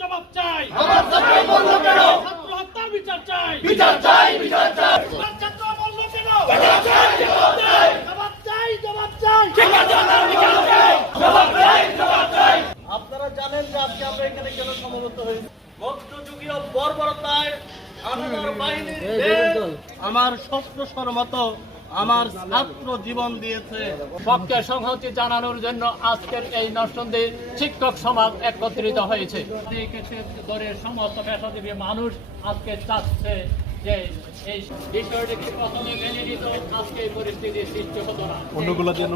জবাব চাই, ছাত্র হত্যার বিচার চাই, বিচার চাই, বিচার চাই। ছাত্র বলল কেন? জবাব চাই, জবাব চাই, জবাব চাই, জবাব চাই, জবাব চাই, জবাব চাই। আপনারা জানেন যে আজকে আমরা এখানে কেন সমবেত হয়েছি? মধ্যযুগীয় বর্বরতায় আমার বাহিনীর আমার স্বপ্ন মতো আমার ছাত্র জীবন দিয়েছে। সবকে সংহতি জানানোর জন্য আজকের এই নরসিংদী শিক্ষক সমাজ একত্রিত হয়েছে। দলের সমস্ত পেশাজীবী মানুষ আজকে চাচ্ছে যে এই বিষয়টিকে প্রথমে মেনে নিত, আজকে এই পরিস্থিতির সৃষ্টি হতো না। অন্যগুলো যেন